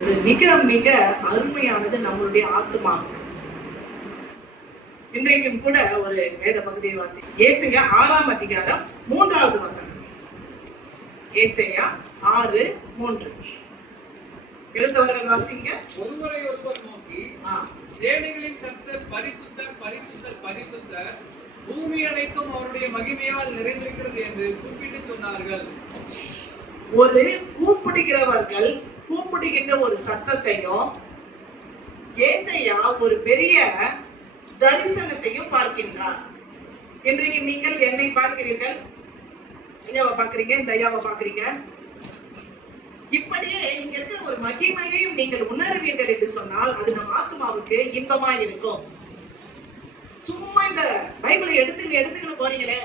மிக மிக அருமையானது நம்மளுடைய ஆத்மாவுக்கு. இன்றைக்கும் கூட ஒரு வேத பகுதியை வாசி. ஏசாயா 6ஆம் அதிகாரம் 3வது வசனம். ஏசாயா 6:3. எழுந்தவர்கள் வாசிங்க. ஒருவரை ஒருவர் நோக்கி, சேனைகளின் கர்த்தர் பரிசுத்தர் பரிசுத்தர் பரிசுத்தர், பூமி அனைத்தும் அவருடைய மகிமையால் நிறைந்திருக்கிறது என்று கூப்பிட்டு சொன்னார்கள். ஒரு கூப்பிடுகிறவர்கள் கூப்பிடுகின்ற ஒரு சத்தத்தையும் ஏசாயா ஒரு பெரிய தரிசனத்தையும் பார்க்கின்றார். இன்றைக்கு நீங்கள் என்னை பார்க்கிறீர்கள், ஐயாவை பார்க்கிறீங்க, இந்த ஐயாவை பார்க்கிறீங்க. இப்படியே இங்க இருக்கிற ஒரு மகிமையையும் நீங்கள் உணர்வீர்கள் என்று சொன்னால் அது நம் ஆத்மாவுக்கு இன்பமா இருக்கும். சும்மா இந்த பைபிளை எடுத்துக்கிட்டு போறீங்களே,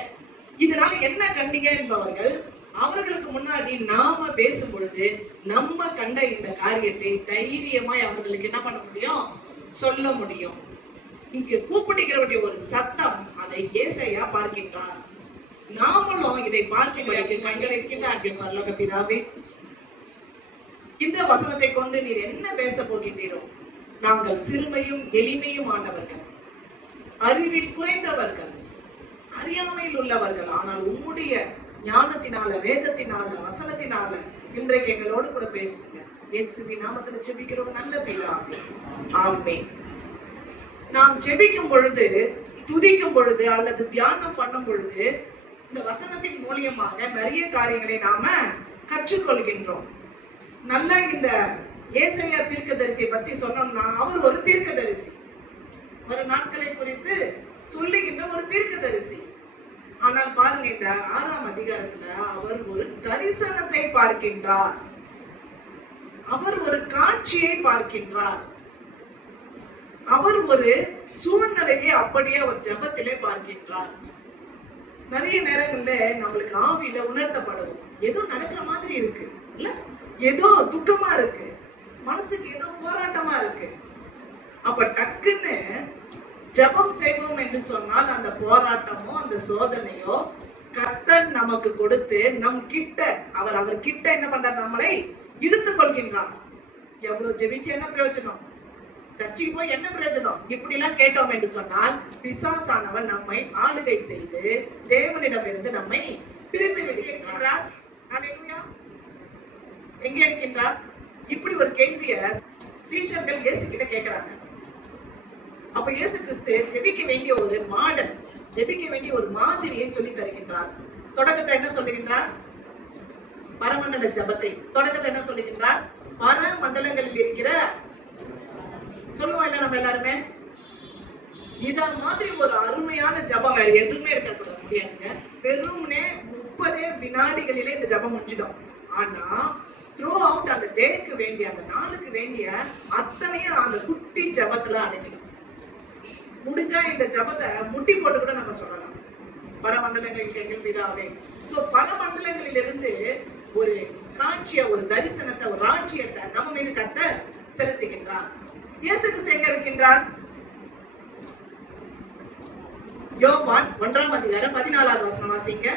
இதனால என்ன கண்டீங்க என்பவர்கள் அவர்களுக்கு முன்னாடி நாம பேசும் பொழுது நம்ம கண்ட இந்த காரியத்தை தைரியமாய் அவர்களுக்கு என்ன பண்ண முடியும், சொல்ல முடியும். இங்கு கூப்பிடுகிறவருடைய ஒரு சத்தம், அதை ஏசாயா பார்க்கின்றார். நாமளும் இதை பார்க்கும்படிக்கு கண்கள் இருக்கின்ற பரலோக பிதாவே, இந்த வசனத்தை கொண்டு நீர் என்ன பேச போகின்றீரோ, நாங்கள் சிறுமையும் எளிமையும் ஆனவர்கள், அறிவில் குறைந்தவர்கள், அறியாமையில் உள்ளவர்கள், ஆனால் உம்முடைய ஞானத்தினால, வேதத்தினால, வசனத்தினால இன்றைக்கு எங்களோடு கூட பேசுங்க. இயேசுவின் நாமத்துல ஜெபிக்கிறோம் நல்ல பிதாவே, ஆமென். நாம் ஜெபிக்கும் பொழுது, துதிக்கும் பொழுது அல்லது தியானம் பண்ணும் பொழுது இந்த வசனத்தின் மூலியமாக நிறைய காரியங்களை நாம கற்றுக்கொள்கின்றோம். நல்லா இந்த ஏசாயா தீர்க்கதரிசியை பத்தி சொன்னோம்னா, அவர் ஒரு தீர்க்கதரிசி, ஒரு நாட்களை குறித்து சொல்லுகின்ற ஒரு தீர்க்கதரிசி. ஆனால் பாருங்க, இந்த 6ஆம் அதிகாரத்துல அவர் ஒரு தரிசனத்தை பார்க்கின்றார், அவர் ஒரு காட்சியை பார்க்கின்றார், அவர் ஒரு சூழ்நிலையை அப்படியே அவர் ஜெபத்திலே பார்க்கின்றார். நிறைய நேரங்கள்ல நம்மளுக்கு ஆவியில உணர்த்தப்படுவோம், ஏதோ நடக்கிற மாதிரி இருக்கு, இல்ல ஏதோ துக்கமா இருக்கு, மனசுக்கு ஏதோ போராட்டமா இருக்கு. அப்ப டக்குன்னு ஜெபம் செய்வோம் என்று சொன்னால் அந்த போராட்டமோ அந்த சோதனையோ கர்த்தர் நமக்கு கொடுத்து நம் கிட்ட அவர் கிட்ட என்ன பண்றார், நம்மளை இழுத்துக் கொள்கின்றார். எவ்வளவு ஜெபிச்சு என்ன பிரயோஜனம், சர்ச்சைக்கு போய் என்ன பிரயோஜனம், இப்படி எல்லாம் கேட்டோம் என்று சொன்னால் பிசாசானவன் நம்மை ஆளுகை செய்து தேவனிடமிருந்து நம்மை பிரித்து விடுகின்றார். அல்லேலூயா. எங்கே இருக்கின்றார்? இப்படி ஒரு கேள்விய சீஷர்கள் இயேசு கிட்ட கேட்கிறாங்க. அப்ப இயேசு கிறிஸ்து ஜெபிக்க வேண்டிய ஒரு மாடல், ஜெபிக்க வேண்டிய ஒரு மாதிரியை சொல்லி தருகின்றார். தொடக்கத்தை என்ன சொல்லுகின்றார்? பரமண்டல ஜபத்தை. தொடக்கத்தை என்ன சொல்லுகின்றார்? பரமண்டலங்களில் இருக்கிற சொல்லுவோம் இல்ல நம்ம எல்லாருமே, இத மாதிரி ஒரு அருமையான ஜபம் வேற எதுவுமே இருக்க முடியாதுங்க. வெறும்னே 30 வினாடிகளிலே இந்த ஜபம் முடிஞ்சிடும். ஆனா த்ரூ அவுட் அந்த டேக்கு வேண்டிய, அந்த நாளுக்கு வேண்டிய அத்தனையும் அந்த குட்டி ஜபத்துல அனுப்பிடும். முடிஞ்சா இந்த ஜபத்தை முட்டி போட்டு கூட நம்ம சொல்லலாம், பரமண்டலங்களில் எங்கள் பிதாவே. சோ பரமண்டலங்களில் இருந்து ஒரு காட்சிய, ஒரு தரிசனத்தை, ஒரு ராஜ்யத்தை நம்ம மீது கர்த்தர் செலுத்துகின்றார். இயேசு கிறிஸ்து எங்க இருக்கின்றார்? யோவான் 1ஆம் அதிகாரம் 14வது வசனம் வாசிங்க.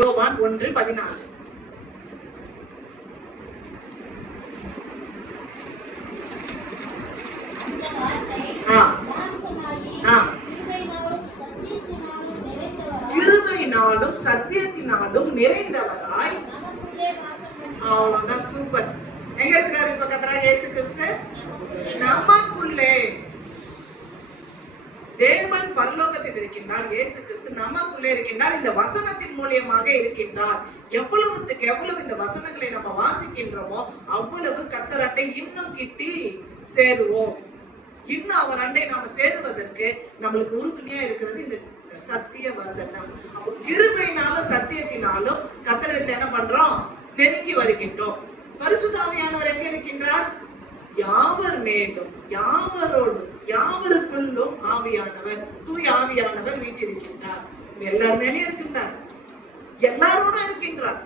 யோவான் 1:14. கிருபையினாலும் சத்தியத்தினாலும் நிறைந்தவராய். அவ்வளவுதான், சூப்பர். எங்க இருக்கிறார் இப்ப கர்த்தராகிய இயேசு கிறிஸ்து? நமக்குள்ளே. தேவன் பரலோகத்தில் இருக்கின்றார், இயேசு கிறிஸ்து நமக்குள்ளே இருக்கின்றார், இந்த வசனத்தின் மூலியமாக இருக்கின்றார். எவ்வளவுக்கு எவ்வளவு இந்த வசனங்களை நம்ம வாசிக்கின்றோமோ அவ்வளவு கர்த்தர் அண்டை இன்னும் கிட்டி சேருவோம். இன்னும் அவர் அண்டை நாம சேருவதற்கு நம்மளுக்கு உறுதுணையா இருக்கிறது இந்த சத்திய வசனம். அப்போ கிருபையினாலும் சத்தியத்தினாலும் கர்த்தரிடத்துல என்ன பண்றோம், நெருங்கி வருகின்றோம். பரிசுத்த ஆவியானவர் எங்க இருக்கின்றார்? யாவர் மேலும், யாவரோடும், யாவருக்குள்ளும் ஆவியானவர், தூய ஆவியானவர் வீற்றிருக்கின்றார். எல்லார் மேலேயும் இருக்கின்றார், எல்லாரோட இருக்கின்றார்.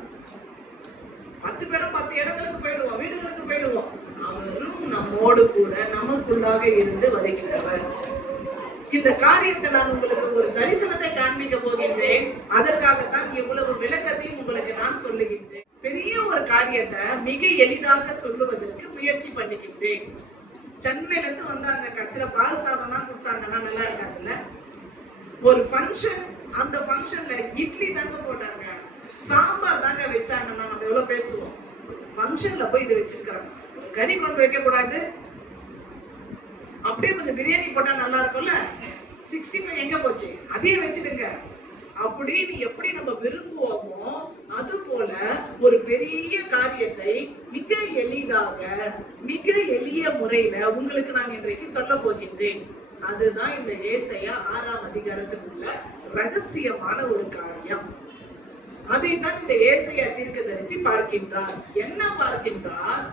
10 பேரும் 10 இடங்களுக்கு போயிடுவோம், வீடுகளுக்கு போயிடுவோம், அவரும் நம்மோடு கூட நமக்குள்ளாக இருந்து வருகின்றவர். இந்த காரியத்தை நான் உங்களுக்கு ஒரு தரிசனத்தை காண்பிக்க போகின்றேன். அதற்காகத்தான் இவ்வளவு விளக்கத்தையும் உங்களுக்கு நான் சொல்லுகின்றேன். பெரிய ஒரு காரியத்தை மிக எளிதாக சொல்லுவதற்கு முயற்சி பண்ணிக்கின்றேன். சென்னையில இருந்து வந்தாங்க, கடைசியில பால் சாதம் தான் கொடுத்தாங்கன்னா நல்லா இருக்காதுல்ல. ஒரு ஃபங்க்ஷன், அந்த ஃபங்க்ஷன்ல இட்லி தாங்க போட்டாங்க, சாம்பார் தாங்க வச்சாங்கன்னா நம்ம எவ்வளவு பேசுவோம். ஃபங்க்ஷன்ல போய் இதை வச்சிருக்காங்க, கறி கொண்டு வைக்க கூடாது, அப்படியே கொஞ்சம் பிரியாணி போட்டா நல்லா இருக்கும்ல, 65 எங்க போச்சு, அதையே வச்சிடுங்க அப்படின்னு எப்படி நம்ம விரும்புவோமோ அது போல ஒரு பெரிய காரியத்தை மிக எளிதாக மிக எளிய முறையில உங்களுக்கு நான் இன்றைக்கு சொல்ல போகின்றேன். அதுதான் இந்த ஏசாயா 6ஆம் அதிகாரத்தில் உள்ள ரகசியமான ஒரு காரியம். அதைத்தான் இந்த ஏசாயா தீர்க்கதரிசி பார்க்கின்றார். என்ன பார்க்கின்றார்?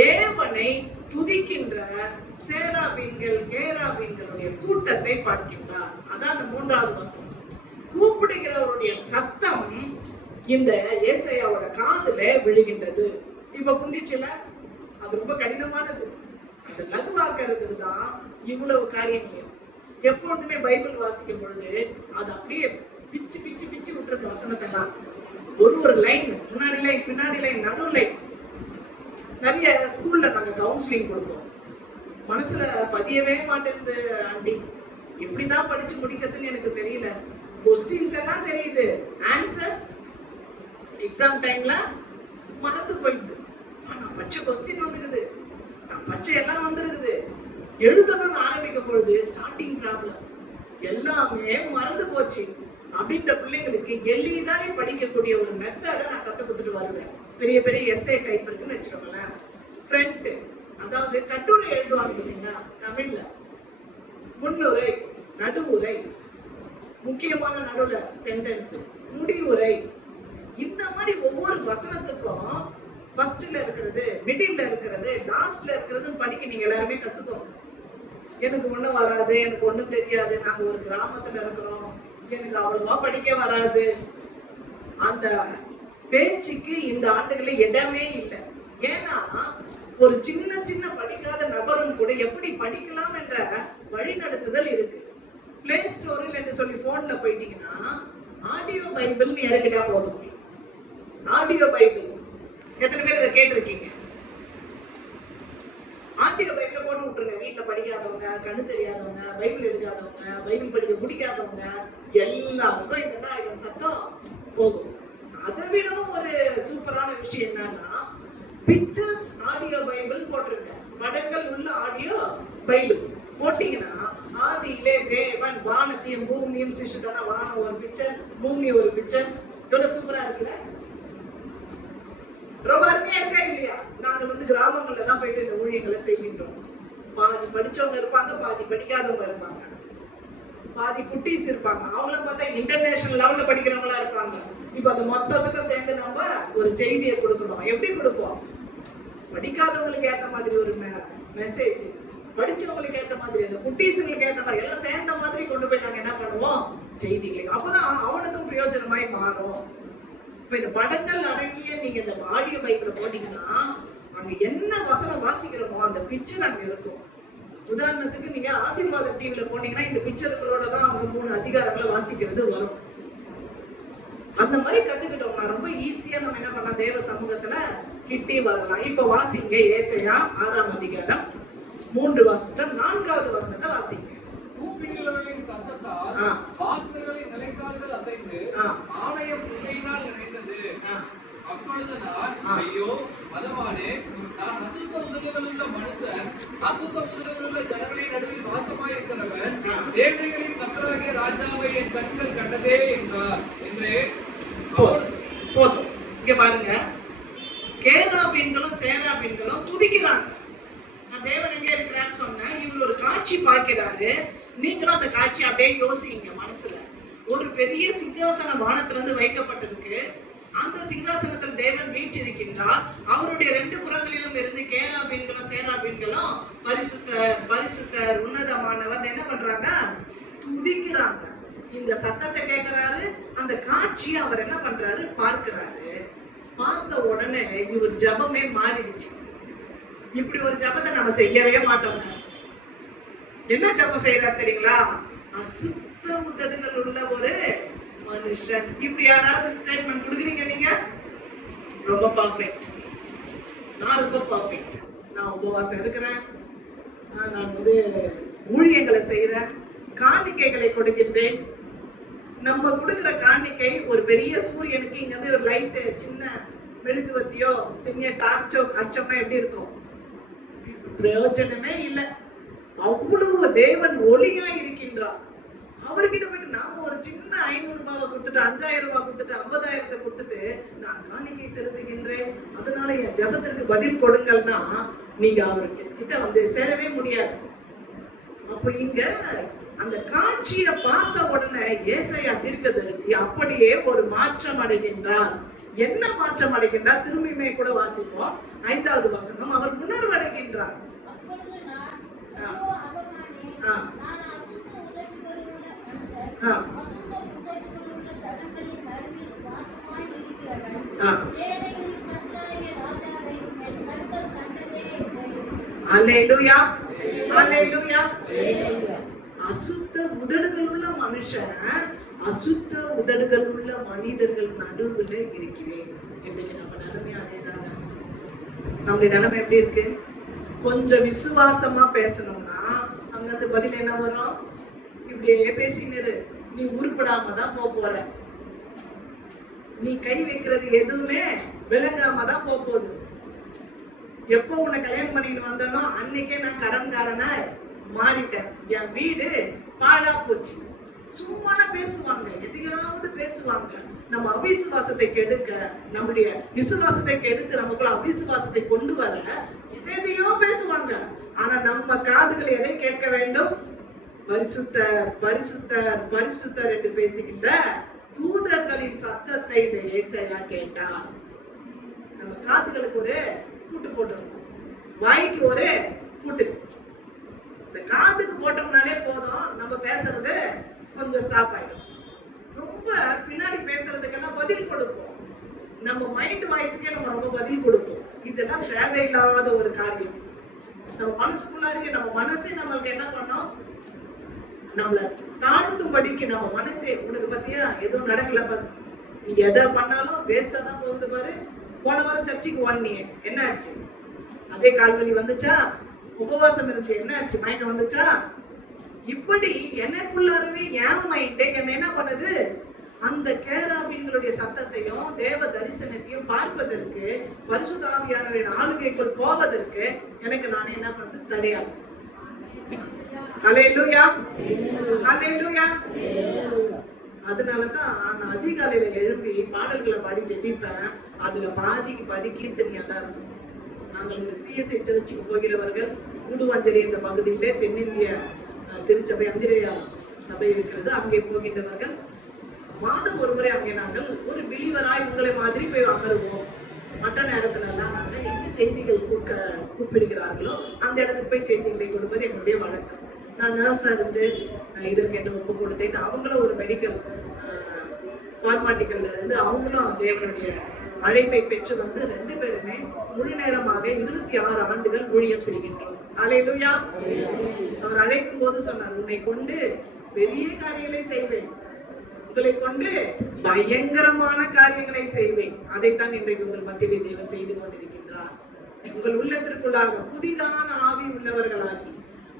தேவனை துதிக்கின்ற சேராபீன்கள் கேராபீன்களுடைய கூட்டத்தை பார்க்கின்றார். அதான் அந்த 3வது வசனம். கூப்பிடுகிறவருடைய சத்தம் இந்த ஏசாயாவோட காதுல விழுகின்றது. இப்ப குந்திச்சுல, அது ரொம்ப கடினமானது. அந்த லகுவாக்குறது தான் இவ்வளவு காரியங்களையும். எப்பொழுதுமே பைபிள் வாசிக்கும் பொழுது அது அப்படியே பிச்சு பிச்சு பிச்சு விட்டுருக்க வசனத்தெல்லாம். ஒரு லைன், முன்னாடி லைன், பின்னாடி லைன், நடு லைன். நிறைய ஸ்கூல்ல நாங்க கவுன்சிலிங் கொடுப்போம். மனசுல பதியவே மாட்டேங்குது ஆண்டி, எப்படிதான் படிச்சு முடிக்கிறதுன்னு எனக்கு தெரியல. கொஸ்டின்ஸ் எல்லாம் தெரியுது, ஆன்சர்ஸ் எக்ஸாம் டைம்ல மறந்து போயிடுது. நான் பச்சை கொஸ்டின் வந்துருக்குது, நான் பச்சை எல்லாம் வந்துருக்குது, எழுதணும்னு ஆரம்பிக்கும் பொழுது ஸ்டார்டிங் ப்ராப்ளம், எல்லாமே மறந்து போச்சு. அப்படின்ற பிள்ளைங்களுக்கு எளிதாக படிக்கக்கூடிய ஒரு மெத்தடை நான் கத்து கொடுத்துட்டு வருவேன். பெரிய பெரிய எஸ்ஏ டைப் இருக்குன்னு வச்சுக்கோங்களேன். ஃப்ரண்ட், அதாவது கட்டுரை எழுதுவாங்க பார்த்தீங்களா தமிழ்ல, முன்னுரை, நடுவுரை, முக்கியமான நடுவுல சென்டென்ஸ், முடிவுரை, இந்த மாதிரி ஒவ்வொரு வசனத்துக்கும் ஃபர்ஸ்ட்ல இருக்கிறது, மிடில்ல இருக்கிறது, லாஸ்ட்ல இருக்கிறது படிக்க நீங்க எல்லாருமே கத்துக்கோங்க. எனக்கு ஒண்ணும் வராது, எனக்கு ஒண்ணும் தெரியாது, நாங்க ஒரு கிராமத்துல இருக்கிறோம், எனக்கு அவ்வளவா படிக்க வராது, அந்த பேச்சுக்கு இந்த ஆண்டுகள இடமே இல்லை. ஏன்னா ஒரு சின்ன சின்ன படிக்காத நபரும் கூட எப்படி படிக்கலாம் என்ற வழிநடத்துதல் இருக்கு. பிளே ஸ்டோரில் என்று சொல்லி போன்ல போயிட்டீங்கன்னா ஆடியோ பைபிள் இறக்கிட்டா போதும். ஆடியோ பைபிள் எத்தனை பேர் இதை கேட்டிருக்கீங்க? ஆடியோ பைபிள போட்டு விட்டுருங்க. வீட்டுல படிக்காதவங்க, கண்ணு தெரியாதவங்க, பைபிள் எடுக்காதவங்க, பைபிள் படிக்க பிடிக்காதவங்க எல்லாருக்கும் இந்த சத்தம் போகும். அதை விடவும் ஒரு சூப்பரான விஷயம் என்னன்னா, பிக்சர்ஸ் ஆடியோ பைபிள் போட்டிருங்க. படங்கள் உள்ள ஆடியோ பைபிள் போட்டீங்கன்னா ஆதியிலே தேவன் வானத்தையும் பூமியும் சிருஷ்டித்தானா, வானம் ஒரு பிக்சர், பூமி ஒரு பிக்சர். எவ்வளவு சூப்பரா இருக்குல்ல, ரொம்ப அருமையா இருக்கா இல்லையா? நாங்க கிராமங்கள்ல தான் போயிட்டு இந்த ஊழியங்களை செய்கின்றோம். பாதி படிச்சவங்க இருப்பாங்க, பாதி படிக்காதவங்க இருப்பாங்க, பாதி குட்டீஸ் இருப்பாங்க, அவங்கள பார்த்தா இன்டர்நேஷனல் லெவல்ல படிக்கிறவங்களா இருப்பாங்க. இப்ப அந்த மொத்தத்துக்கும் சேர்ந்து நம்ம ஒரு செய்தியை கொடுக்கணும். எப்படி கொடுப்போம்? படிக்காதவங்களுக்கு ஏற்ற மாதிரி ஒரு மெசேஜ், படிச்சவங்களுக்கு ஏற்ற மாதிரி, அந்த குட்டீஸுங்களுக்கு ஏற்ற மாதிரி எல்லாம் சேர்ந்த மாதிரி கொண்டு போய் நாங்க என்ன பண்ணுவோம், செய்திகளை. அப்பதான் அவனுக்கும் பிரயோஜனமாய் மாறும். இப்ப இந்த படங்கள் அடங்கிய நீங்க இந்த ஆடியோ பைபிள போட்டீங்கன்னா அங்க என்ன வசனம் வாசிக்கிறோமோ அந்த பிக்சர் அங்க இருக்கும். உதாரணத்துக்கு நீங்க ஆசீர்வாதம் டிவில போனீங்கன்னா இந்த பிக்சர்களோட தான் அவங்க 3 அதிகாரங்களை வாசிக்கிறது வரும். அந்த மாதிரி கத்துக்கிட்டோம்னா ரொம்ப ஈஸியா நம்ம என்ன பண்ணலாம், தேவ சமூகத்துல கிட்டி வரலாம். இப்ப வாசிங்க ஏசாயா 6ஆம் அதிகாரம் 3 வசனம் 4வது வசனத்தை வாசிங்க. கூப்பிடுகிறவர்களின் சத்தத்தால் வாசல்களின் நிலைக்கால்கள் அசைந்து ஆலயம் புகையினால் நிறைந்தது. அப்பொழுது நான், ஐயோ மதமானே, நான் அசுத்த உதடுகளுள்ள மனுஷன், அசுத்த உதடுகளுள்ள ஜனங்களின் நடுவில் வாசமாயிருக்கிறவன், சேனைகளின் கர்த்தராகிய ராஜாவை என் கண்கள் கண்டதே என்றார் என்று. போதும். இங்க பாருங்க, கேராபீன்களும் சேராபீன்களும் துதிக்கிறாங்க. நான் தேவன் எங்க இருக்கிறான்னு சொன்னேன். இவர் ஒரு காட்சி பார்க்கிறாரு. நீங்களும் அந்த காட்சி அப்படியே யோசிங்க மனசுல. ஒரு பெரிய சிங்காசனம் வானத்துல இருந்து வைக்கப்பட்டிருக்கு. அந்த சிங்காசனத்தில் தேவன் வீற்றிருக்கின்றார். அவருடைய 2 புறங்களிலும் இருந்து கேராபீன்களும் சேராபீன்களும் பரிசுத்தர் பரிசுத்தர் உன்னதமானவர் என்ன பண்றாங்க, துதிக்கிறாங்க. இந்த சத்தத்தை கேட்கிறாரு, அந்த காட்சியை அவர் என்ன பண்றாரு, பார்க்கிறாரு. பார்த்த உடனே இவர் ஜபமே மாறிடுச்சு. இப்படி ஒரு ஜபத்தை நம்ம செய்யவே மாட்டோங்க. என்ன ஜபம் செய்யறாரு தெரியுங்களா? அசுத்த உதடுகள் உள்ள ஒரு மனுஷன். இப்படி யாராவது ஸ்டேட்மெண்ட் கொடுக்குறீங்க நீங்க, ரொம்ப பர்ஃபெக்ட். நான் ரொம்ப பர்ஃபெக்ட், நான் உபவாசம் இருக்கிறேன், நான் ஊழியங்களை செய்யறேன், காணிக்கைகளை கொடுக்கின்றேன். நம்ம கொடுக்கிற காணிக்கை ஒரு பெரிய சூரியனுக்கு இங்க ஒரு லைட் சின்ன மெழுகுவத்தியோ சின்ன டார்ச்சோ அச்சோம்னா எப்படி இருக்கும்? பிரயோஜனமே இல்லை. அவ்வளவு தேவன் ஒளியா இருக்கின்றார். அவர்கிட்ட போயிட்டு நாம ஒரு சின்ன 500 ரூபாவை கொடுத்துட்டு 5000 ரூபாய் கொடுத்துட்டு 50,000 கொடுத்துட்டு நான் காணிக்கை செலுத்துகின்றேன், அதனால என் ஜெபத்திற்கு பதில் கொடுங்கன்னா நீங்க அவர்கிட்ட சேரவே முடியாது. அப்ப இங்க அந்த காட்சியை பார்த்த உடனே ஏசாயா தீர்க்கதரிசி அப்படியே ஒரு மாற்றம் அடைகின்றார். என்ன மாற்றம் அடைகின்றார்? திரும்பியுமே கூட வாசிப்போம் 5வது வசனம். அவர் உணர்வடைகின்றார். அல்லேலூயா, அல்லேலூயா. அசுத்த உதடுகள் உள்ள மனுஷன் அசுத்த உதடுகள் உள்ள மனிதர்கள் நடுவில் இருக்கிறேன். இன்னைக்கு நம்ம நிலைமை அதேதாங்க. நம்முடைய நிலைமை எப்படி இருக்கு? கொஞ்சம் விசுவாசமா பேசணும்னா அங்கிருந்து பதில் என்ன வரும்? இப்படியே பேசினிரு, நீ உருப்படாம தான் போற, நீ கை வைக்கிறது எதுவுமே விளங்காம தான் போகுது. எப்போ உன்னை கல்யாணம் பண்ணிட்டு வந்தனோ அன்னைக்கே நான் கடன்காரனா மாறிட்டேன், என் வீடு பாழா போச்சு. சும்மான பேசுவாங்க, எதையாவது பேசுவாங்க. நம்ம அவிசுவாசத்தை கெடுக்க, நம்முடைய விசுவாசத்தை கெடுத்து நமக்குள்ள அவிசுவாசத்தை கொண்டு வர எதையோ பேசுவாங்க. ஆனா நம்ம காதுகளை எதை கேட்க வேண்டும்? பரிசுத்தர் பரிசுத்தர் பரிசுத்தர் என்று பேசுகின்ற தூதர்களின் சத்தத்தை இந்த ஏசாயா கேட்டார். நம்ம காதுகளுக்கு ஒரு பூட்டு போட்டுருக்கோம், வாய்க்கு ஒரு பூட்டு. இந்த காதுக்கு போட்டோம்னாலே போதும், நம்ம பேசுறது கொஞ்சம் ஸ்டாப் ஆயிடும். ரொம்ப பின்னாடி பேசுறதுக்கெல்லாம் பதில் கொடுப்போம். நம்ம மைண்ட் வாய்ஸ்க்கே நம்ம ரொம்ப பதில் கொடுப்போம். இதெல்லாம் தேவையில்லாத ஒரு காரியம். நம்ம மனசுக்குள்ளாரியே நம்ம மனசே நம்மளுக்கு என்ன பண்ணோம்? நம்மள தாழ்த்தும்படிக்கு நம்ம மனசே, உனக்கு பத்தியா எதுவும் நடக்கல பாரு, நீ எதை பண்ணாலும் வேஸ்டா தான் போகுது பாரு. போன வாரம் சர்ச்சைக்கு ஓடனியே, என்ன ஆச்சு? அதே கால்வலி வந்துச்சா? உபவாசம் இருந்து என்ன ஆச்சு? மயக்கம் வந்துச்சா? இப்படி எனக்குள்ளாருமே என் மைண்டே என்ன என்ன பண்ணுது? அந்த கேராபீன்களுடைய சத்தத்தையும் தேவ தரிசனத்தையும் பார்ப்பதற்கு, பரிசுத்த ஆவியானவரின் ஆளுகைக்குள் போவதற்கு எனக்கு நானே என்ன பண்றது? தடையாது. ஹல்லேலூயா, ஹல்லேலூயா. அதனாலதான் நான் அதிகாலையில எழுப்பி பாடல்களை பாடி ஜெபிப்பேன். அதுல பாதிக்கு பாதி கீர்த்தனியா தான் இருக்கும். நாங்கள் ஒரு சிஎஸ்ஐ சர்ச்சுக்கு போகிறவர்கள், கூடுவாஞ்சேரி என்ற பகுதியிலே தென்னிந்திய திருச்சபை அந்திரையா சபை இருக்கிறது. அங்கே போகின்றவர்கள் மாதம் ஒரு முறை அங்கே நாங்கள் ஒரு பிலீவராய் உங்களை மாதிரி போய் அமருவோம். மற்ற நேரத்துல எல்லாம் நாங்கள் எங்க செய்திகள் கூப்பிடுகிறார்களோ அந்த இடத்துக்கு போய் செய்திகளை கொடுப்பது எங்களுடைய வழக்கம். நான் நர்ஸா இருந்து இதற்கு என்ன ஒப்பு கொடுத்தேன். அவங்களும் ஒரு மெடிக்கல் ஃபார்மாட்டிக்கல்ல இருந்து அவங்களும் தேவனுடைய அழைப்பை பெற்று வந்து 2 பேருமே முழு நேரமாக 26 ஆண்டுகள் ஊழியம் செய்கின்றோம். அல்லேலூயா. அவர் அழைக்கும் போது சொன்னார், உன்னை கொண்டு பெரிய காரியங்களை செய்வேன், உங்களை கொண்டு பயங்கரமான காரியங்களை செய்வேன். அதைத்தான் இன்றைக்கு உங்கள் மத்தியிலே தேவன் செய்து கொண்டிருக்கின்றார். உங்கள் உள்ளத்திற்குள்ளாக புதிதான ஆவி உள்ளவர்களாகி,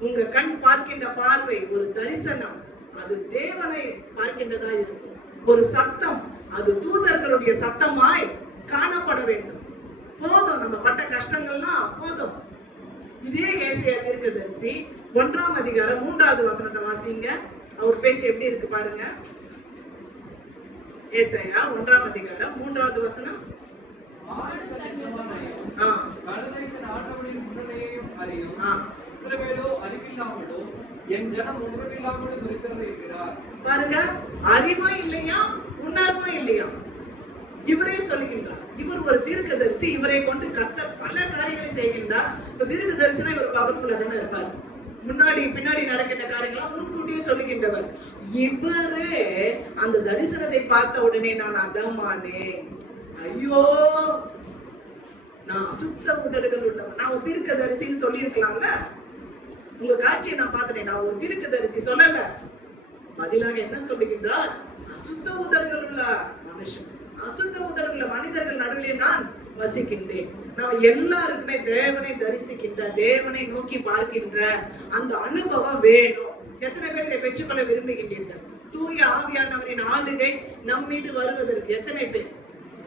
உங்க கண் பார்க்கின்ற பார்வை ஒரு தரிசனம், அது தேவனை பார்க்கின்றதா இருக்கும். ஒரு சத்தம், அது தூதர்களுடைய சத்தமாய் காணப்பட வேண்டும். போதும், நம்ம பட்ட கஷ்டங்கள்லாம் போதும். இதே ஏசாயா தீர்க்கதரிசி 1ஆம் அதிகாரம் 3வது வசனத்தை வாசிங்க. அவர் பேச்சு எப்படி இருக்கு பாருங்க. ஏசாயா 1ஆம் அதிகாரம் 3வது வசனம். என் ஜனம் உணர்வில்லாமலும் இருக்கிறது என்கிறார். பாருங்க, அறிவா இல்லையா, உணர்வா இல்லையா, இவரே சொல்லுகின்றார். இவர் ஒரு தீர்க்கதரிசி, இவரை கொண்டு கர்த்தர் பல காரியங்களை செய்கின்றார். இப்ப தீர்க்கதரிசினா இவர் பவர்ஃபுல்லா தானே இருப்பார். முன்னாடி பின்னாடி நடக்கின்ற காரியங்களாம் முன்கூட்டியே சொல்லுகின்றவர். இவரே அந்த தரிசனத்தை பார்த்த உடனே நான் அதமானேன், ஐயோ நான் அசுத்த உதடுகள் உள்ளவன், நான் ஒரு தீர்க்கதரிசின்னு சொல்லி இருக்கலாம்ல. உங்க காட்சியை நான் பார்த்துட்டேன், நான் ஒரு தீர்க்கதரிசி சொல்லல. பதிலாக என்ன சொல்லுகின்றார்? அசுத்த உதடுகள் உள்ள மனுஷன், அசுத்த உதடுகள் உள்ள மனிதர்கள் நடுவிலே நான் வசிக்கின்றேன். நம்ம எல்லாருக்குமே தேவனை தரிசிக்கின்ற, தேவனை நோக்கி பார்க்கின்ற அந்த அனுபவம் வேணும். எத்தனை பேர் இதை பெற்றுக்கொள்ள விரும்புகின்றீர்கள்? தூய ஆவியானவரின் ஆளுகை நம் மீது வருவதற்கு எத்தனை பேர்?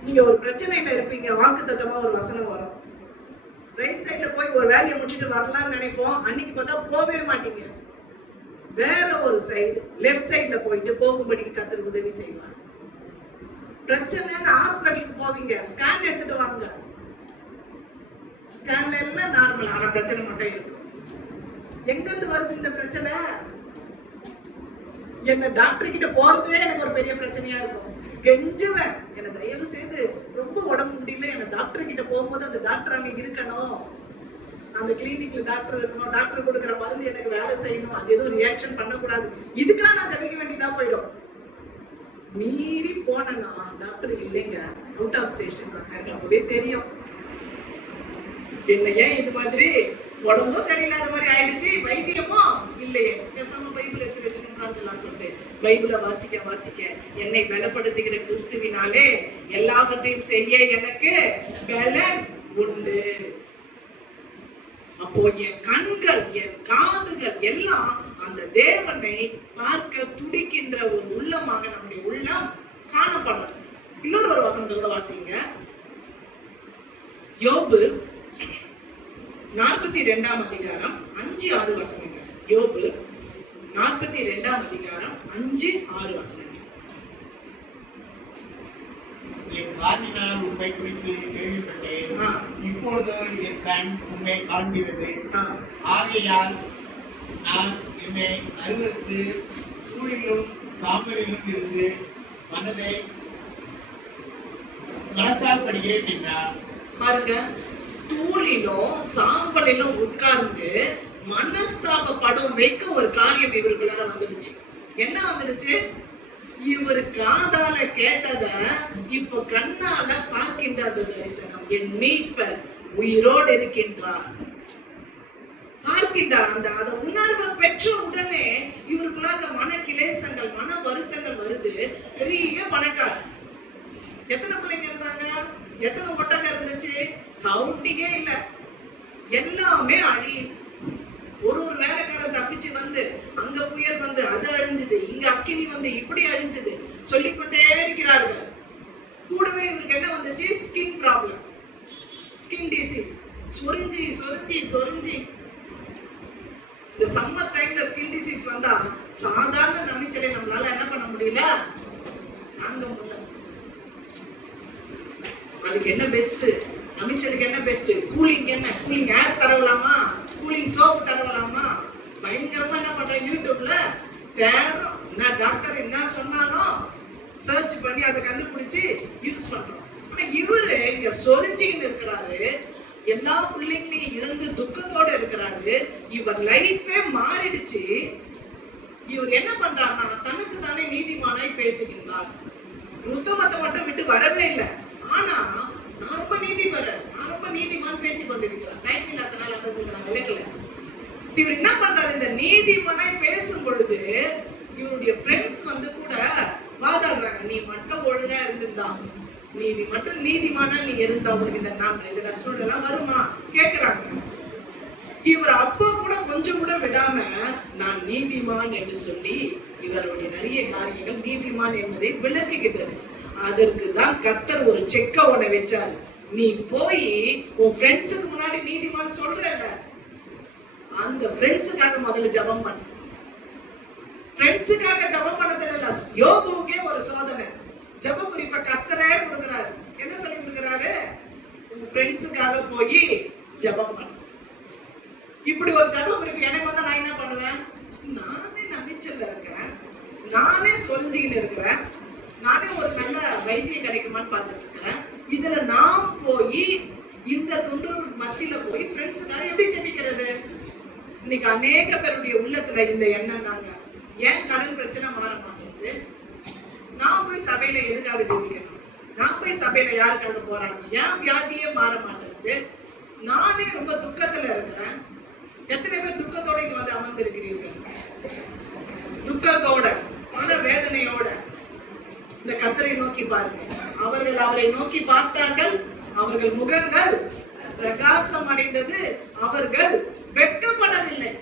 நீங்க ஒரு பிரச்சனையில இருப்பீங்க, வாக்குத்தத்தமா ஒரு வசனம் வரும். ரைட் சைட்ல போய் ஒரு வேலையை முடிச்சுட்டு வரலாம்னு நினைப்போம், அன்னைக்கு பார்த்தா போகவே மாட்டீங்க. வேற ஒரு சைடு லெஃப்ட் சைட்ல போயிட்டு போகும்படிக்கு கர்த்தர் உதவி செய்வார். பிரச்சனைன்னு ஹாஸ்பிட்டலுக்கு போவீங்க, ஸ்கேன் எடுத்துட்டு வாங்க. ஸ்கேன்ல எல்லாம் நார்மல், ஆனா பிரச்சனை மட்டும் இருக்கும். எங்கிருந்து வருது இந்த பிரச்சனை? என்ன டாக்டர் கிட்ட போறதே எனக்கு ஒரு பெரிய பிரச்சனையா இருக்கும். கெஞ்சுவேன், என்ன தயவு செய்து ரொம்ப உடம்பு முடியல, என்ன டாக்டர் கிட்ட போகும்போது அந்த டாக்டர் அங்க இருக்கணும், அந்த கிளினிக்ல டாக்டர் இருக்கணும், டாக்டர் கொடுக்குற மருந்து எனக்கு வேலை செய்யணும், அது எதுவும் ரியாக்ஷன் பண்ணக்கூடாது. இதுக்கெல்லாம் நான் ஜெபிக்க வேண்டியதா போயிடும். மீறி போனா டாக்டர் இல்லைங்க, அவுட் ஆஃப் ஸ்டேஷன். எனக்கு அப்பவே தெரியும் என்ன ஏன் இது மாதிரி உடம்பும் சரியில்லாத மாதிரி ஆயிடுச்சு, வைத்தியமோ இல்லையே, பேசாம பைபிள் எடுத்து வச்சுக்கலாம்னு சொல்லிட்டு பைபிளை வாசிக்க வாசிக்க என்னை பலப்படுத்துகிற கிறிஸ்துவினாலே எல்லாவற்றையும் செய்ய எனக்கு பலன் உண்டு. அப்போ என் கண்கள், என் காதுகள் எல்லாம் அந்த தேவனை பார்க்க துடிக்கின்ற ஒரு உள்ளமாக நம்முடைய உள்ளம் காணப்படும். இன்னொரு ஒரு வசனத்தை கூட வாசிங்க. யோபு 42ஆம் அதிகாரம் 5-6 வசனங்கள். யோபு 42ஆம் அதிகாரம் 5-6 வசனங்கள். என் காதினால் உண்மை குறித்து கேள்விப்பட்டேன், இப்பொழுது என் கண் உண்மை காண்கிறது. ஆகையால் நான் என்னை அருவருக்கு சூழிலும் சாம்பலிலும் இருந்து மனஸ்தாபப்படுகிறேன் என்றார். பாருங்க, தூளிலும் சாம்பலிலும் உட்கார்ந்து மனஸ்தாபப்படம் வைக்க ஒரு காரியம் இவருக்குள்ளார வந்துடுச்சு. என்ன வந்துடுச்சு? இவர் காதால கேட்டத இப்ப கண்ணால பார்க்கின்ற அந்த தரிசனம். என் மீட்பர் உயிரோடு இருக்கின்றார் பார்க்கின்றார். அந்த அதை உணர்வை பெற்ற உடனே இவருக்குள்ள அந்த மன கிளேசங்கள், மன வருத்தங்கள் வருது. பெரிய பணக்காரர். எத்தனை பிள்ளைங்க இருந்தாங்க? எத்தனை ஒட்டகம் இருந்துச்சு? கவுண்டிங்கே இல்ல. எல்லாமே அழியுது. ஒரு வேலைக்காரன் தப்பிச்சு வந்து அங்க புயல் வந்து அது அழிஞ்சது, இங்க அக்கினி வந்து இப்படி அழிஞ்சது, சொல்லிக்கொண்டே இருக்கிறார்கள். கூடவே இவருக்கு என்ன வந்துச்சு? Skin problem, skin disease. சொரிஞ்சி சொரிஞ்சி சொரிஞ்சி இந்த சம்மர் டைம்ல ஸ்கின் டிசீஸ் வந்தா சாதாரண நமிச்சலை நம்மளால என்ன பண்ண முடியல, தாங்க முடியல. அதுக்கு என்ன பெஸ்ட்? நமிச்சலுக்கு என்ன பெஸ்ட்? கூலிங். என்ன கூலிங்? ஏர் தடவலாமா? கூலிங் சோப்பு தடவலாமா? பயங்கரமா என்ன பண்றோம், யூடியூப்ல தேடுறோம், என்ன டாக்டர் என்ன சொன்னாலும் சர்ச் பண்ணி அதை கண்டுபிடிச்சு யூஸ் பண்றோம். ஆனா இவரு இங்க சொரிஞ்சின்னு இருக்கிறாரு, எல்லா பிள்ளைங்களையும் இழந்து துக்கத்தோட இருக்கிறாரு. இவர் லைஃபே மாறிடுச்சு. இவர் என்ன பண்றாருன்னா தனக்கு தானே நீதிமானாய் பேசுகின்றார். உத்தமத்தை மட்டும் விட்டு வரவே இல்லை. ஆனா நான் ரொம்ப நீதிமான் பேசி கொண்டிருக்கிறார். டைம் இல்லாதனால அதை நான் விளக்கல. இவர் என்ன பண்றாரு? இந்த நீதிமானாய் பேசும் பொழுது இவருடைய ஃப்ரெண்ட்ஸ் வந்து கூட வாதாடுறாங்க, நீ மட்டும் ஒழுங்கா இருந்திருந்தா, நீதி மட்டும் நீதிமானா நீ இருந்தா உனக்கு இந்த இதுல சூழ்நிலை வருமா கேக்குறாங்க. இவர் அப்பா கூட கொஞ்சம் கூட விடாம நான் நீதிமான் என்று சொல்லி இவருடைய நிறைய காரியங்கள் நீதிமான் என்பதை விளக்குகின்றது. அதற்கு தான் கர்த்தர் ஒரு செக்க உன்னை வச்சார். நீ போய் உன் ஃப்ரெண்ட்ஸுக்கு முன்னாடி நீதிமான் சொல்றல, அந்த ஃப்ரெண்ட்ஸுக்காக முதல்ல ஜெபம் பண்ணு. ஃப்ரெண்ட்ஸுக்காக ஜெபம் பண்ணதில்ல. யோபுவுக்கே ஒரு சோதனை. ஜெப குறிப்பை கர்த்தரே கொடுக்கிறாரு. என்ன சொல்லி கொடுக்கிறாரு? உன் ஃப்ரெண்ட்ஸுக்காக போய் ஜெபம் பண்ணு. இப்படி ஒரு ஜெப குறிப்பு எனக்கு வந்தா நான் என்ன பண்ணுவேன்? நானே நம்பிச்சல்ல இருக்கேன், நானே சொல்லிக்கிட்டு இருக்கிறேன், நானே ஒரு நல்ல வைத்தியம் கிடைக்குமான்னு பார்த்துட்டு இருக்கிறேன். இதுல நாம் போய் இந்த தொந்தரவு மத்தியில போய் ஃப்ரெண்ட்ஸுக்காக எப்படி ஜெபிக்கிறது? இன்னைக்கு அநேக பேருடைய உள்ளத்துல இந்த எண்ணம் தாங்க. ஏன் கடன் பிரச்சனை மாற மாட்டேங்குது? நான் போய் சபையில எதுக்காக ஜெபிக்கணும்? நான் போய் சபையில யாருக்காக போராடணும்? ஏன் வியாதியே மாற மாட்டேங்குது? நானே ரொம்ப துக்கத்துல இருக்கிறேன். எத்தனை பேர் துக்கத்தோட இங்க வந்து அமர்ந்திருக்கிறீர்கள்? துக்கத்தோட, மன வேதனையோட இந்த கர்த்தரை நோக்கி பாருங்க. அவர்கள் அவரை நோக்கி பார்த்தார்கள், அவர்கள் முகங்கள் பிரகாசம் அடைந்தது, அவர்கள் வெட்கப்படவில்லை.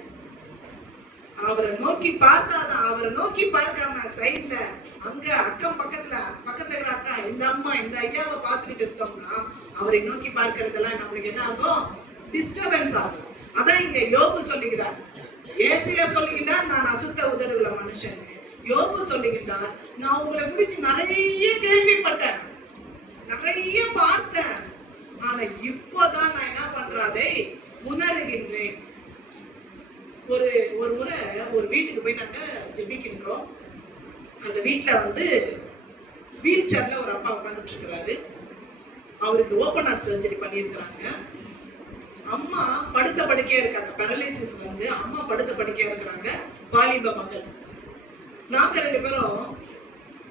அவரை நோக்கி பார்த்தாதான், அவரை நோக்கி பார்க்காம சைட்ல அங்க அக்கம் பக்கத்துல இருக்கிற அக்கா, இந்த அம்மா இந்த ஐயாவை பார்த்துக்கிட்டு இருந்தோம்னா அவரை நோக்கி பார்க்கறதெல்லாம் நம்மளுக்கு என்ன ஆகும்? டிஸ்டர்பன்ஸ் ஆகும். அதான் இங்க யோபு சொல்லுகிறார். ஏசியா சொல்லுகின்றார், நான் அசுத்த உதடுள்ள மனுஷன். யோபு சொல்லுகின்றார், நான் உங்களை குறிச்சு நிறைய கேள்விப்பட்டேன், நிறைய பார்த்தேன், ஆனா இப்போதான் நான் என்ன பண்றாதே உணர்கின்றேன். ஒரு முறை ஒரு வீட்டுக்கு போய் நாங்க ஜெபிக்கின்றோம். அந்த வீட்டுல வீல் சேர்ல ஒரு அப்பா உட்கார்ந்துட்டு இருக்கிறாரு. அவருக்கு ஓபன் ஹார்ட் சர்ஜரி பண்ணியிருக்கிறாங்க. அம்மா படுத்த படுக்கையா இருக்காங்க. பேரலைசிஸ் அம்மா படுத்த படுக்கையா இருக்கிறாங்க. வாலிப மகள். நாங்க 2 பேரும்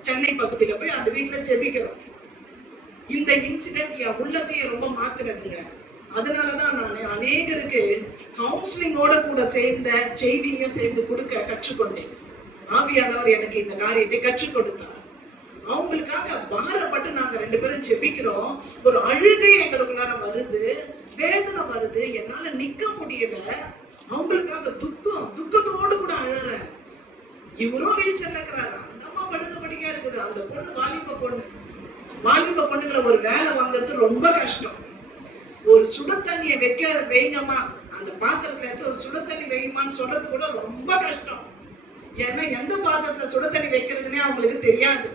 சென்னை பக்கத்துல போய் அந்த வீட்டுல ஜெபிக்கிறோம். இந்த இன்சிடென்ட் என் உள்ளத்தையே ரொம்ப மாத்துனதுங்க. அதனாலதான் நான் அநேகருக்கு கவுன்சிலிங்கோட கூட சேர்ந்த செய்தியும் சேர்ந்து கொடுக்க கற்றுக்கொண்டேன். ஆவியானவர் எனக்கு இந்த காரியத்தை கற்றுக் கொடுத்தார். அவங்களுக்காக பாரப்பட்டு நாங்க 2 பேரும் ஜெபிக்கிறோம். ஒரு அழுகை எங்களுக்குள்ளார வருது, வேதனை வருது, என்னால நிக்க முடியல. அவங்களுக்காக துக்கத்தோடு கூட அழறேன். இவரும் வீல் சேர்ல இருக்கிறாரு, அந்த அம்மா படுத்த படிக்கா இருக்குது. அந்த பொண்ணு வாலிப பொண்ணுங்களை ஒரு வேலை வாங்குறது ரொம்ப கஷ்டம். ஒரு சுட தண்ணியை வைங்கம்மா, அந்த பாத்திரத்துல எடுத்து ஒரு சுட தண்ணி வைங்கம்மான்னு சொல்றது கூட ரொம்ப கஷ்டம். ஏன்னா எந்த பாத்திரத்துல சுட தண்ணி வைக்கிறதுனே அவங்களுக்கு தெரியாது.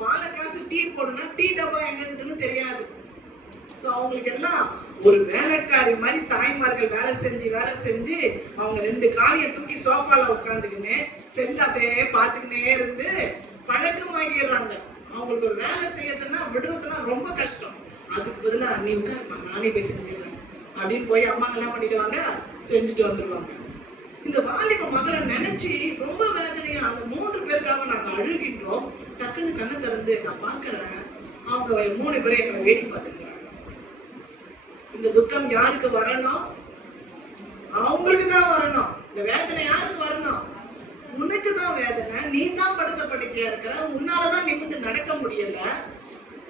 பாலை காசு டீ போடணும்னா டீ டப்பா எங்க இருக்குதுன்னு தெரியாது. சோ அவங்களுக்கு எல்லாம் ஒரு வேலைக்காரி மாதிரி தாய்மார்கள் வேலை செஞ்சு அவங்க 2 காலியை தூக்கி சோஃபால உட்காந்துக்கின்னு செல்ல அப்படியே பார்த்துக்கினே இருந்து பழக்கமாகிடுறாங்க. அவங்களுக்கு ஒரு வேலை செய்யறதுன்னா விடுறதுன்னா ரொம்ப கஷ்டம். அதுக்கு பதிலா நீ உட்காருமா, நானே போய் செஞ்சிடறேன் அப்படின்னு போய் அம்மாங்க எல்லாம் பண்ணிடுவாங்க, செஞ்சுட்டு வந்துடுவாங்க. இந்த வாலிப மகளை நினைச்சு ரொம்ப வேதனையா அந்த 3 பேருக்காக நாங்க அழுகின்றோம். டக்குன்னு கண்ணை திறந்து நான் பாக்குறேன், அவங்க 3 பேரும் எங்களை வேடி பார்த்துக்கிறாங்க. இந்த துக்கம் யாருக்கு வரணும்? அவங்களுக்கு தான் வரணும். இந்த வேதனை யாருக்கு வரணும்? உனக்கு தான் வேதனை. நீ தான் படுத்த படுக்கையா இருக்கிற, உன்னாலதான் நிமிர்ந்து நடக்க முடியல.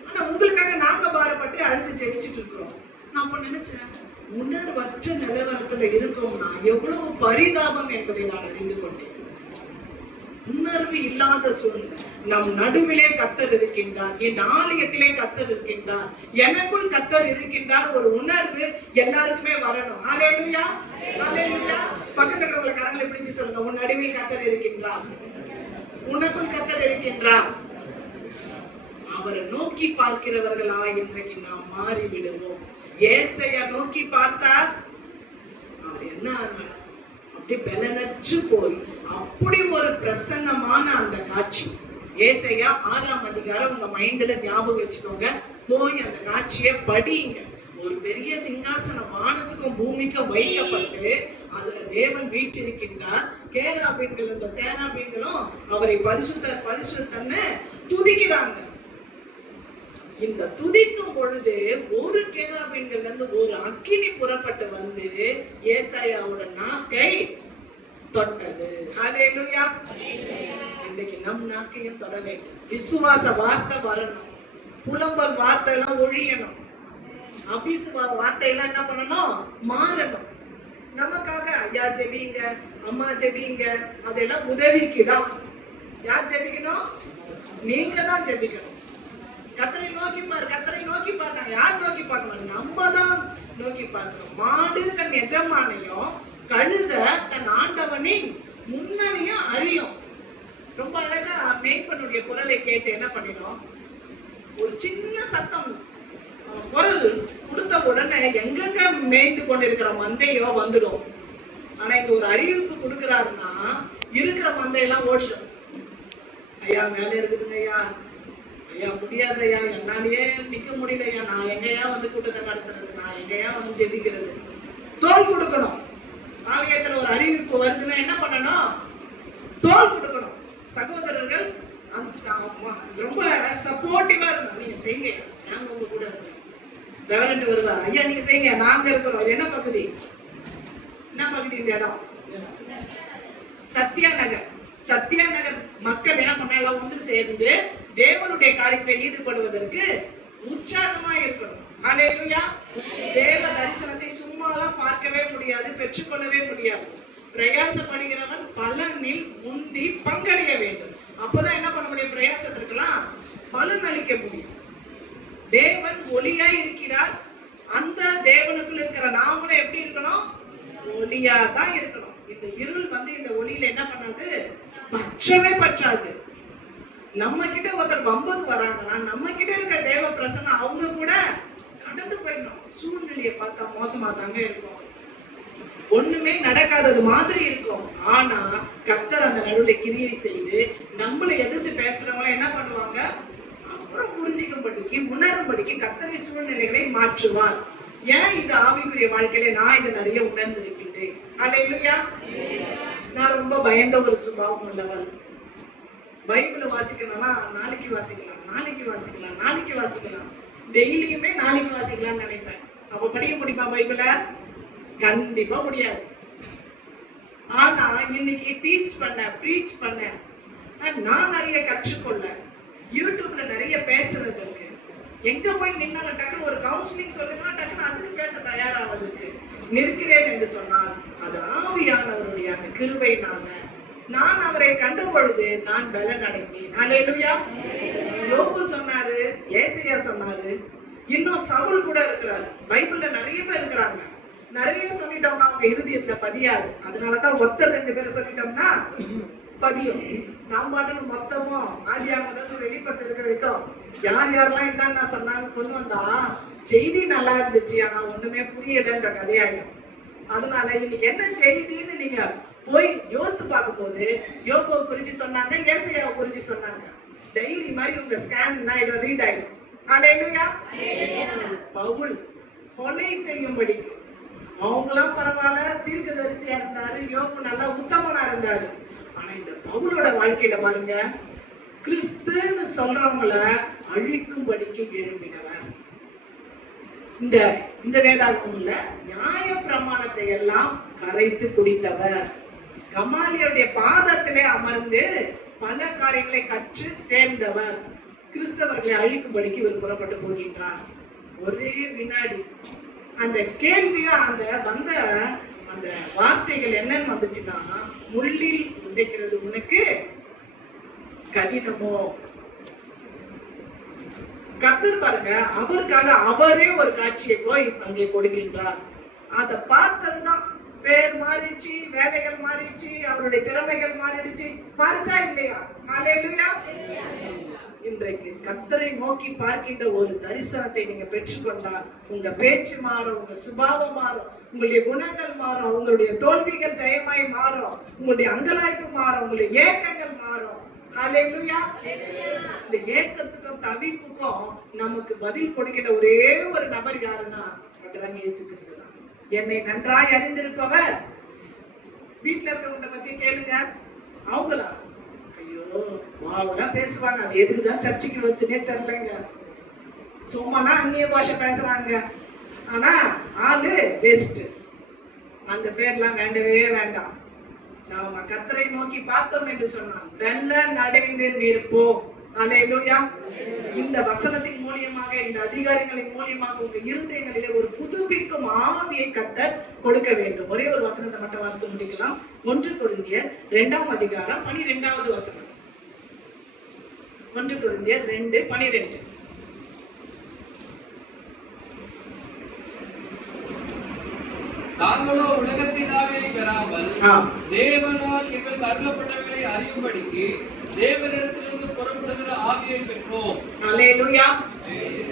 ஆனா உங்களுக்காக நாங்க பாரப்பட்டு அழுது ஜெபிச்சுட்டு இருக்கிறோம். நான் அப்ப நினைச்சேன், உணர்வற்ற நிலவரத்துல இருக்கோம்னா எவ்வளவு பரிதாபம் என்பதை நான் அறிந்து கொண்டேன். உணர்வு இல்லாத சூழ்நிலை. நம் நடுவிலே கர்த்தர் இருக்கின்றார், என் ஆலயத்திலே கர்த்தர் இருக்கின்றார், எனக்குள் கர்த்தர் இருக்கின்றார். ஒரு உணர்வு எல்லாருக்குமே வரணும். ஹல்லேலூயா, ஹல்லேலூயா. பக்கத்துல உள்ள கரங்களை பிடிச்சு சொல்லுங்க, உன் நடுவில் கர்த்தர் இருக்கின்றார், உனக்குள் கர்த்தர் இருக்கின்றார். அவரை நோக்கி பார்க்கிறவர்களா இன்றைக்கு நாம் மாறி விடுவோம். ஏசையா நோக்கி பார்த்தார், அவர் என்ன ஆனார்? அப்படியே பலனற்று போய் அப்படி ஒரு பிரசன்னமான அந்த காட்சி. ஏசையா 6ஆம் அதிகாரம் உங்க மைண்ட்ல ஞாபகம் வச்சுக்கோங்க. போய் அந்த காட்சியை படிங்க. ஒரு பெரிய சிங்காசனம் வானத்துக்கும் பூமிக்கும் வைக்கப்பட்டு அதுல தேவன் வீற்றிருக்கின்றார். கேராபீன்கள் இந்த சேராபீன்களும் அவரை பரிசுத்தர் பரிசுத்தன்னு துதிக்கிறாங்க. இந்த துதிக்கும் பொழுது ஒரு கேராபீன்கள்ல இருந்து ஒரு அக்கினி புறப்பட்டு வந்து ஏசாயாவோட நாக்கை தொட்டது. ஹல்லேலூயா. இன்னைக்கு நம் நாக்கையும் தொட வேண்டும். விசுவாச வார்த்தை வரணும், புலம்பல் வார்த்தை எல்லாம் ஒழியணும், அபிசுவா வார்த்தை எல்லாம் என்ன பண்ணணும்? மாறணும். நமக்காக ஐயா ஜெபிங்க, அம்மா ஜெபிங்க, அதெல்லாம் உதவிக்குதான். யார் ஜெபிக்கணும்? நீங்க தான் ஜெபிக்கணும். கர்த்தரை நோக்கி பாரு, கர்த்தரை நோக்கி பாரு. நான் யார் நோக்கி பார்க்கணும்? நம்ம தான் நோக்கி பார்க்கணும். மாடு தன் எஜமானையும் கழுத தன் ஆண்டவனின் முன்னணியும் அறியும். ரொம்ப அழகா மேய்ப்பனுடைய குரலை கேட்டு என்ன பண்ணிடும்? ஒரு சின்ன சத்தம் குரல் கொடுத்த உடனே எங்கெங்க மேய்ந்து கொண்டிருக்கிற மந்தையோ வந்துடும். ஆனா இங்க ஒரு அறிவிப்பு கொடுக்கிறாருன்னா இருக்கிற மந்தையெல்லாம் ஓடிடும். ஐயா வேலை இருக்குதுங்க ஐயா, ஐயா முடியாத ஐயா, என்னாலேயே நிக்க முடியல ஐயா, நான் எங்கேயா கூட்டத்தை நடத்துறது, நான் எங்கேயா ஜெபிக்கிறது? தோல் கொடுக்கணும். ஆலயத்துல ஒரு அறிவிப்பு வருதுன்னா என்ன பண்ணணும்? தோல் கொடுக்கணும். சகோதரர்கள் ரொம்ப சப்போர்ட்டிவா இருக்கணும். நீங்க செய்யுங்க, நாங்க உங்க கூட இருக்கோம். ரெவரண்ட் வருவார், ஐயா நீங்க செய்யுங்க, நாங்க இருக்கிறோம். அது என்ன பகுதி? என்ன பகுதி இந்த இடம்? சத்யா நகர். சத்யா நகர் மக்கள் என்ன பண்ணாலும் ஒன்று சேர்ந்து தேவனுடைய காரியத்தை ஈடுபடுவதற்கு உற்சாகமா இருக்கணும். அல்லேலூயா. தேவ தரிசனத்தை சும்மாலாம் பார்க்கவே முடியாது, பெற்றுக்கொள்ளவே முடியாது. பிரயாசப்படுகிறவன் பலனில் முந்தி பங்கடைய வேண்டும். அப்பதான் என்ன பண்ண முடியும்? பிரயாசத்திற்கெல்லாம் பலன் அளிக்க முடியும். தேவன் ஒளியாய் இருக்கிறார். அந்த தேவனுக்குள்ள இருக்கிற நாமளும் எப்படி இருக்கணும்? ஒளியா தான் இருக்கணும். இந்த இருள் இந்த ஒளியில என்ன பண்ணாது? பற்றவே பற்றாது. நம்ம கிட்ட ஒருத்தர் வம்புக்கு வராங்கன்னா நம்ம கிட்ட இருக்க தேவ பிரசன்னம் அவங்க கூட கடந்து போயிடணும். சூழ்நிலையை பார்த்தா மோசமா தாங்க இருக்கும், ஒண்ணுமே நடக்காதது மாதிரி இருக்கும். ஆனா கர்த்தர் அந்த நடுவுல கிரியை செய்து நம்மளை எதிர்த்து பேசுறவங்கள என்ன பண்ணுவாங்க? அப்புறம் புரிஞ்சுக்கும்படிக்கு, உணரும்படிக்கு கர்த்தரை சூழ்நிலைகளை மாற்றுவார். ஏன் இது ஆவிக்குரிய வாழ்க்கையில நான் இது நிறைய உணர்ந்திருக்கின்றேன். அல்லேலூயா. நான் ரொம்ப பயந்த ஒரு சுபாவம் உள்ளவள். பைபிளை வாசிக்கணும்னா நாளைக்கு வாசிக்கலாம், நாளைக்கு வாசிக்கலாம், நாளைக்கு வாசிக்கலாம், டெய்லியுமே நாளைக்கு வாசிக்கலாம்னு நினைப்பேன். அப்ப படிக்க முடியுமா பைபிளை? கண்டிப்பா முடியாது. ஆனா இன்னைக்கு டீச் பண்ண, ப்ரீச் பண்ண, நான் நிறைய கற்றுக்கொள்ள, யூடியூப்ல நிறைய பேசுறதுக்கு, எங்க போய் நின்னாலும் டக்குன்னு ஒரு கவுன்சிலிங் சொல்லுங்கன்னா டக்குன்னு அதுக்கு பேச தயாராவதற்கு நிற்கிறேன் என்று சொன்னால் அது ஆவியானவருடைய அந்த கிருபையினால. நான் அவரை கண்ட பொழுது நான் பலன் அடைந்தேன். அல்லேலூயா. யோபு சொன்னாரு, ஏசாயா சொன்னாரு, இன்னும் சவுல் கூட இருக்கிறார். பைபிள்ல நிறைய பேர் இருக்கிறாங்க. நிறைய சொல்லிட்டோம்னா அவங்க இறுதியத்துல பதியாது. அதனாலதான் ஒருத்தர் 2 பேர் சொல்லிட்டோம்னா பதியும். நாம் பாட்டுன்னு மொத்தமும் ஆதியாகமத்துல வெளிப்பட்டு இருக்க வரைக்கும் யார் யாரெல்லாம் என்னன்னா சொன்னாங்க கொண்டு வந்தா செய்தி நல்லா இருந்துச்சு, ஆனா ஒண்ணுமே புரியலன்ற கதையாயிடும். அதனால இன்னைக்கு என்ன செய்தின்னு நீங்க போய் யோசித்து பார்க்கும்போது யோபுவை குறிச்சு சொன்னாங்க, ஏசாயாவை குறிச்சு சொன்னாங்க. டைரி மாதிரி உங்க ஸ்கேன் ஆயிடும், ரீட் ஆயிடும். அல்லேலூயா. பவுல் கொலை செய்யும்படி, அவங்களாம் பரவாயில்ல, தீர்க்கதரிசியா இருந்தாரு, யோபு நல்லா உத்தமனா இருந்தாரு. ஆனா இந்த பவுலோட வாழ்க்கையில பாருங்க, கிறிஸ்துன்னு சொல்றவங்கள அழிக்கும்படிக்கு எழும்பினவர். இந்த வேதாகமம்ல நியாய பிரமாணத்தை எல்லாம் கரைத்து குடித்தவர். கமாலியருடைய பாதத்திலே அமர்ந்து பல காரியங்களை கற்று தேர்ந்தவர். கிறிஸ்தவர்களை அழிக்கும்படிக்கு இவர் புறப்பட்டு போகின்றார். ஒரே வினாடி அந்த கேள்வியா வந்த அந்த வார்த்தைகள் என்னன்னு வந்துச்சுன்னா, முள்ளில் உதைக்கிறது உனக்கு கடினமோ? கர்த்தர் பாருங்க, அவருக்காக அவரே ஒரு காட்சியை போய் அங்கே கொடுக்கின்றார். அதை பார்த்ததுதான் பேர் மாறிடுச்சு, வேலைகள் மாறிடுச்சு, அவருடைய திறமைகள் மாறிடுச்சு. மாறிச்சா இல்லையா? அல்லேலூயா. இன்றைக்கு கர்த்தரை நோக்கி பார்க்கின்ற ஒரு தரிசனத்தை நீங்க பெற்றுக்கொண்டால் உங்க பேச்சு மாறும், உங்க சுபாவம் மாறும், உங்களுடைய குணங்கள் மாறும், உங்களுடைய தோல்விகள் ஜெயமாய் மாறும், உங்களுடைய அங்கலாய்ப்பு மாறும், உங்களுடைய ஏக்கங்கள் மாறும். அல்லேலூயா. இந்த ஏக்கத்துக்கும் தவிப்புக்கும் நமக்கு பதில் கொடுக்கிற ஒரே ஒரு நபர் யாருன்னா கர்த்தராகிய இயேசு கிறிஸ்து தான். என்னை நன்றாய் அறிந்திருப்பவர். வீட்டுல இருக்கிறவங்க பத்தி கேளுங்க, அவங்களா ஐயோ வாவரா பேசுவாங்க. அது எதுக்குதான் சர்ச்சைக்கு வந்துனே தெரியலங்க. சும்மானா அந்நிய பாஷை பேசுறாங்க, ஆனா ஆளு பெஸ்ட். அந்த பேர்லாம் வேண்டவே வேண்டாம். நாம கர்த்தரை நோக்கி பார்த்தோம் என்று சொன்னால் வெள்ளம் அடைந்து நிற்போம். அல்லேலூயா. இந்த வசனத்தின் மூலியமாக, இந்த அதிகாரங்களின் மூலியமாக உங்க இருதயங்களிலே ஒரு புதுப்பிக்கும் ஆவியை கர்த்தர் கொடுக்க வேண்டும். ஒரே ஒரு வசனத்தை மட்டும் வாசித்து முடிக்கலாம். 1 கொரிந்தியர் 2ஆம் அதிகாரம் 12வது வசனம். 1 கொரிந்தியர் 2:12. நாங்களோ உலகத்தின் ஆவியை பெறாமல் தேவனால் எங்களுக்கு அருளப்பட்டவைகளை அறியும்படிக்கு தேவனிடத்திலிருந்து புறப்படுகிற ஆவியை பெற்றோம். அல்லேலூயா.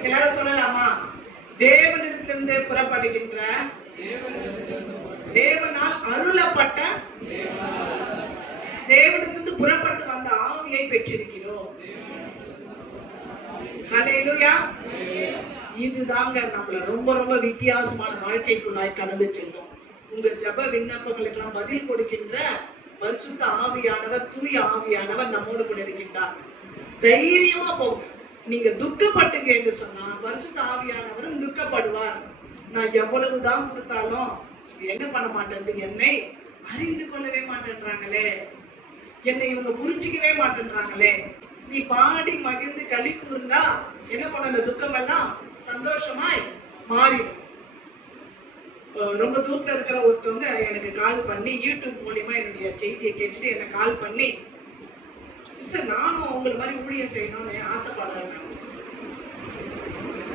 எல்லாரும் சொல்லலாமா? தேவனிடத்திலிருந்து புறப்படுகின்ற, தேவனால் அருளப்பட்ட, தேவனிடத்திலிருந்து புறப்பட்டு வந்த ஆவியை பெற்றிருக்கிறோம். அல்லேலூயா. இதுதாங்க நம்மள ரொம்ப ரொம்ப வித்தியாசமான வாழ்க்கைக்குள்ளாய் கடந்து செல்லும். உங்க ஜெப விண்ணப்பங்களுக்கெல்லாம் பதில் கொடுக்கின்ற பரிசுத்த ஆவியானவர், தூய ஆவியானவர் நம்மோடு கூட இருக்கின்றார். தைரியமா போங்க. நீங்க துக்கப்பட்டுங்க என்று சொன்னா பரிசுத்த ஆவியானவரும் துக்கப்படுவார். நான் எவ்வளவுதான் கொடுத்தாலும் என்ன பண்ண மாட்டேன், என்னை அறிந்து கொள்ளவே மாட்டேன்றாங்களே, என்னை இவங்க புரிஞ்சிக்கவே மாட்டேன்றாங்களே. நீ பாடி மகிழ்ந்து களி கூர்ந்தா என்ன பண்ண, அந்த துக்கம் எல்லாம் சந்தோஷமாய் மாறிடும். ரொம்ப தூரத்துல இருக்கிற ஒருத்தவங்க எனக்கு கால் பண்ணி யூடியூப் மூலியமா என்னுடைய செய்தியை கேட்டுட்டு எனக்கு கால் பண்ணி, சிஸ்டர் நானும் உங்களை மாதிரி ஊழியம் செய்யணும்னு ஆசைப்படுறேன்.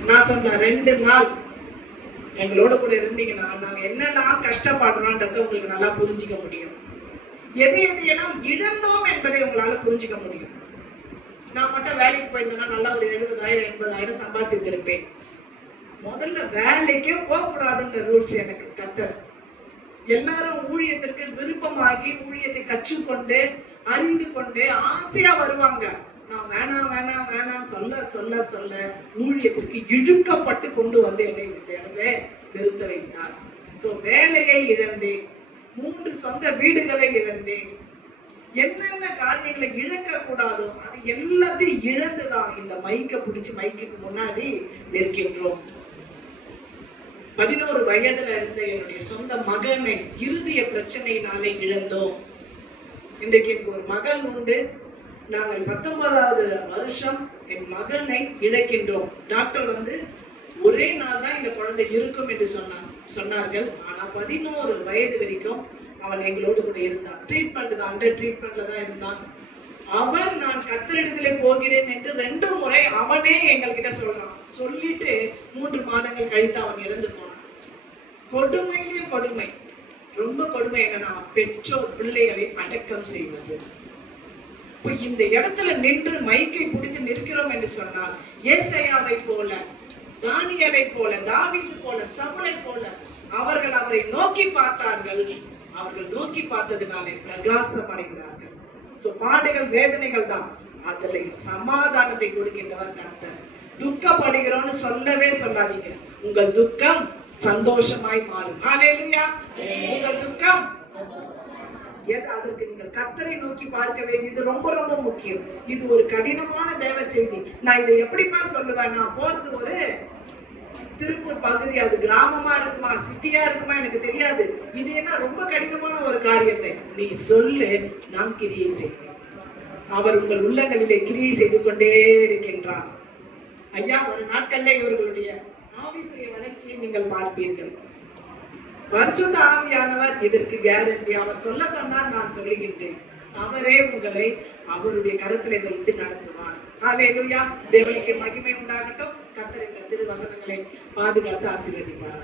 நான் சொன்னேன் 2 நாள் எங்களோட கூட இருந்தீங்கன்னா நாங்க என்னெல்லாம் கஷ்டப்படுறோன்றத உங்களுக்கு நல்லா புரிஞ்சுக்க முடியும். எதையெல்லாம் இழந்தோம் என்பதை உங்களால புரிஞ்சுக்க முடியும். நான் மட்டும் வேலைக்கு போயிருந்தேன்னா நல்லா ஒரு 70,000 80,000 சம்பாதித்திருப்பேன். முதல்ல வேலைக்கே போகக்கூடாதுங்க ரூல்ஸ் எனக்கு கத்தர். எல்லாரும் ஊழியத்திற்கு விருப்பமாகி ஊழியத்தை கற்றுக்கொண்டு அறிந்து கொண்டு ஆசையா வருவாங்க. நான் வேணாம் வேணாம் வேணாம் சொல்ல சொல்ல சொல்ல ஊழியத்திற்கு இழுக்கப்பட்டு கொண்டு வந்து என்னை இந்த இடத்துல நிறுத்த வைத்தார். சோ வேலையை இழந்தேன், 3 சொந்த வீடுகளை இழந்தேன், என்னென்ன காரியங்களை இழக்க கூடாதோ அது எல்லாத்தையும் இழந்துதான் இந்த மைக்க பிடிச்சு மைக்குக்கு முன்னாடி நிற்கின்றோம். 11 வயதுல இருந்த என்னுடைய சொந்த மகனை இருதய பிரச்சனையினாலே இழந்தோம். இன்றைக்கு எனக்கு ஒரு மகன் உண்டு. நாங்கள் 19வது வருஷம் என் மகனை இழக்கின்றோம். டாக்டர் ஒரே நாள் தான் இந்த குழந்தை இருக்கும் என்று சொன்னார்கள். ஆனா 11 வயது வரைக்கும் அவன் எங்களோடு கூட இருந்தான். ட்ரீட்மெண்ட் தான், அண்டர் ட்ரீட்மெண்ட்ல தான் இருந்தான். அவன் நான் கத்தரிடத்திலே போகிறேன் என்று 2 முறை அவனே எங்கள்கிட்ட சொல்றான். சொல்லிட்டு 3 மாதங்கள் கழித்து அவன் இறந்து போனான். கொடுமையிலேயும் கொடுமை, ரொம்ப கொடுமை என்னன்னா பெற்றோர் பிள்ளைகளை அடக்கம் செய்வது. இப்ப இந்த இடத்துல நின்று மைக்கை பிடித்து நிற்கிறோம் என்று சொன்னால் ஏசாயாவை போல, தானியேலை போல, தாவீது போல, சவுலை போல அவர்கள் அவரை நோக்கி பார்த்தார்கள். அவர்கள் நோக்கி பார்த்ததினாலே பிரகாசம் அடைந்தார்கள். சோ பாடுகள் வேதனைகள் தான், அதுல சமாதானத்தை கொடுக்கின்றவர் கர்த்தர். துக்கப்படுகிறோம்னு சொல்லவே சொல்லாதீங்க. உங்கள் துக்கம் சந்தோஷமாய் மாறும். ஹல்லேலூயா. உங்கள் துக்கம் அதற்கு நீங்கள் கர்த்தரை நோக்கி பார்க்க வேண்டியது ரொம்ப ரொம்ப முக்கியம். இது ஒரு கடினமான தேவ செய்தி. நான் இதை எப்படிப்பா சொல்லுவேன்? நான் போறது ஒரு திருப்பூர் பகுதி, அது கிராமமா இருக்குமா சிட்டியா இருக்குமா எனக்கு தெரியாது. இது என்ன ரொம்ப கடினமான ஒரு காரியத்தை நீ சொல்லு, நான் கிரியை செய்வேன். அவர் உங்கள் உள்ளங்களிலே கிரியை செய்து கொண்டே இருக்கின்றார். ஐயா, ஒரு நாட்கள்ல இவர்களுடைய ஆவிக்குரிய வளர்ச்சியை நீங்கள் பார்ப்பீர்கள். பரிசுத்த ஆவியானவர் இதற்கு கேரண்டி. அவர் சொல்ல சொன்னால் நான் சொல்லுகின்றேன். அவரே உங்களை அவருடைய கருத்திலே வைத்து நடத்துவார். ஹல்லேலூயா. தேவனுக்கு மகிமை உண்டாகட்டும். கர்த்தர் இந்த திருவசனங்களை பாதுகாத்து ஆசீர்வதிப்பார்.